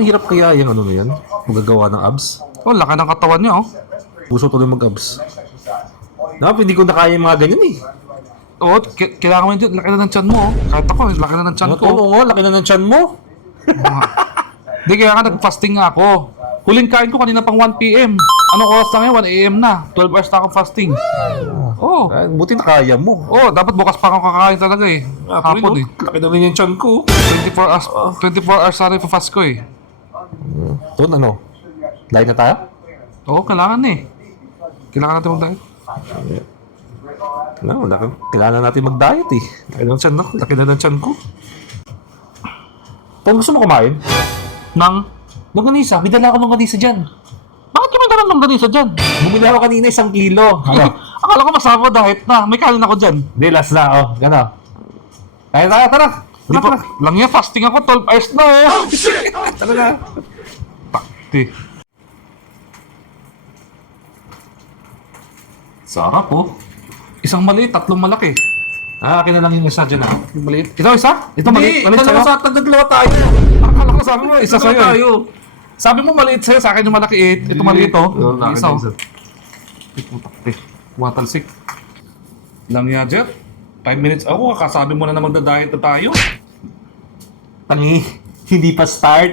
mahirap kaya yung ano na yan? Magagawa ng abs? Oh, laki ng katawan niya, oh. Gusto tuloy mag-abs. Hindi ko na kaya yung mga ganyan eh. Oo, kailangan mo yun. Laki na ng tiyan mo, oh. Kahit ako, laki na ng tiyan ko. Oo, laki na ng tiyan mo. Di kaya nga nag-fasting nga ako. Huling kain ko kanina pang 1 PM. Anong oras na ngayon? 1 AM na. 12 hours na akong fasting. Oh. Buti na kaya mo. Oh, dapat bukas pa ako kakain talaga eh. Hapon eh. Laki na rin yung tiyan ko. 24 hours na rin pa-fast ko eh. Ton, ano? Lain na tayo? Oo, kailangan eh. Kailangan natin mag-diet. Kailangan natin mag-diet eh. Laki na ng tiyan, no? Laki na ng tiyan ko. Ton, gusto mo kumain? Nang, Longganisa, may dala ako longganisa dyan. bakit kami dalang longganisa dyan? Bumili ako kanina 1 kilo. Ano? Akala ko masama diet na. May kanin ako dyan. Hindi, last na. Oh, gano'n. Kaya tayo, tara. Di pa, lang yan, fasting ako. 12 hours na oh. Talaga. Takti. Sarap oh. Isang maliit, 3 malaki. Akin na lang yung isa dyan Yung maliit. Ito isa? Ito maliit. Maliit sa'yo? Tagdalawa tayo. Akala ko sabi mo, isa sa'yo eh. Sabi mo maliit sa'yo, sa akin yung malaki. Ito maliit oh. Oo, Isa oh. isa. Ito takti. Watalsik. Lang yan, Jet. 5 minutes ako, kakasabi mo na magda-diet na tayo. Tangi, hindi pa start.